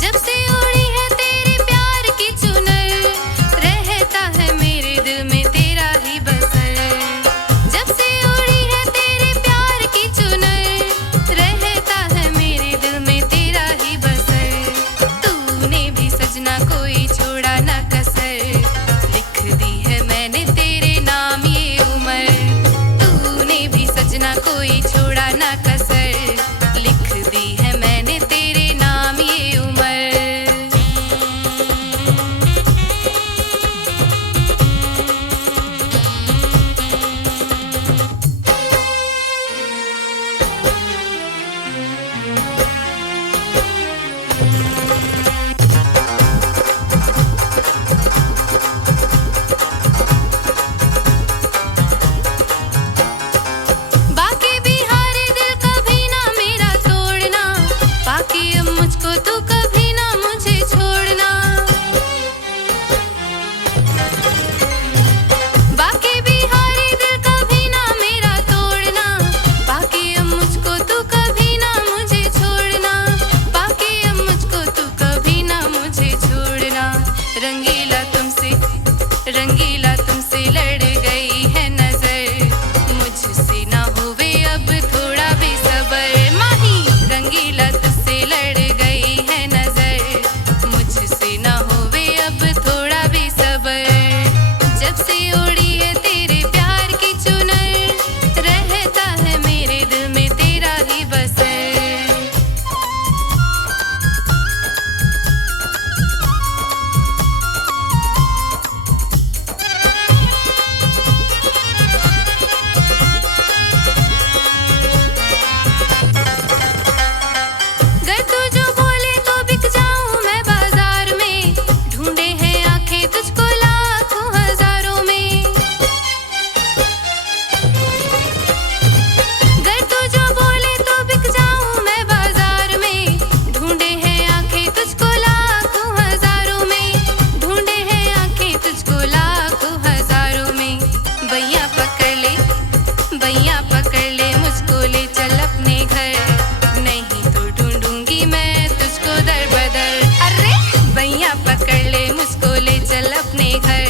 जब से उड़ी है तेरे प्यार की चुनर, रहता है मेरे दिल में तेरा ही बसर। जब से उड़ी है तेरे प्यार की चुनर, रहता है मेरे दिल में तेरा ही बसर। तूने भी सजना कोई छोड़ा ना कसर, लिख दी है मैंने तेरे नाम ये उम्र। तूने भी सजना कोई छोड़ा ना कसर, लिख दी है मैंने तेरे नाम ये उम्र। बाकी बिहारी दिल कभी ना मेरा तोड़ना, बाकी अब मुझको तू कभी ना मुझे छोड़ना। बाकी बिहारी दिल कभी ना मेरा तोड़ना, बाकी अब मुझको तू कभी ना मुझे छोड़ना। बाकी अब मुझको तू कभी ना मुझे छोड़ना। रंगीला तुमसे लड़ गई है नजर, मुझसे ना होवे अब थोड़ा बेसबर। माही रंगीला तुझसे लड़ गई है नजर, मुझसे ना होवे अब थोड़ा बेसबर। जब से उड़ी है तेरे प्यार की चुनर, रहता है मेरे दिल में तेरा ही बसर। गर तू जो बोले तो बिक जाऊं मैं बाजार में, ढूंढे हैं आंखें तुझको लाखों हजारों में। गर तू जो बोले तो बिक जाऊं मैं बाजार में, ढूंढे हैं आंखें तुझको लाखों हजारों में। ढूंढे हैं आंखें तुझको लाखों हजारों में। बैया पकड़ ले मुझको ले चल अपने घर, नहीं तो ढूंढूंगी मैं तुझको दर बदर। अरे बैया पकड़ ले मुझको ले चल अपने घर,